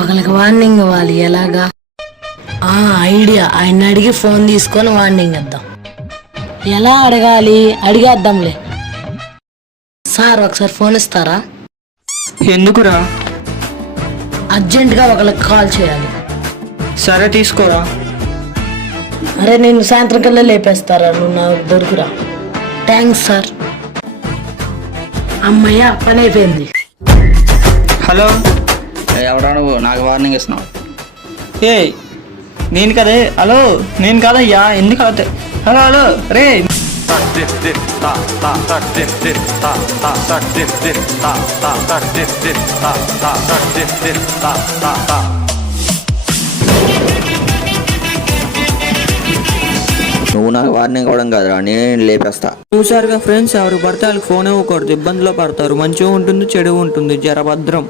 ఒకరికి వార్నింగ్ ఇవ్వాలి, ఎలాగా? ఐడియా, ఆయన అడిగి ఫోన్ తీసుకొని వార్నింగ్ ఇద్దాం. ఎలా అడగాలి? అడిగేద్దాంలే. సార్ ఒకసారి ఫోన్ ఇస్తారా? ఎందుకురా? అర్జెంటుగా ఒకరికి కాల్ చేయాలి. సరే తీసుకోరా. అరే నేను సాయంత్రం కల్లా లేపేస్తారా, నువ్వు నాకు దొరుకురా. Thanks sir. అమ్మయ్య, పని అయిపోయింది. హలో, ఎవడా నువ్వు నాకు వార్నింగ్ ఇస్తున్నావు? ఏ నేను కదే. హలో నేను కాదయ్యా, ఎందుకు అవుతాయి? హలో హలో రే. నువ్వు నాకు వార్నింగ్ ఇవ్వడం కాదురా, నేను లేపేస్తా. చూసారుగా ఫ్రెండ్స్, ఎవరు పడితే వాళ్ళకి ఫోన్ ఇవ్వకూడదు, ఇబ్బందులో పడతారు. మంచిగా ఉంటుంది, చెడు ఉంటుంది. జరభద్రం.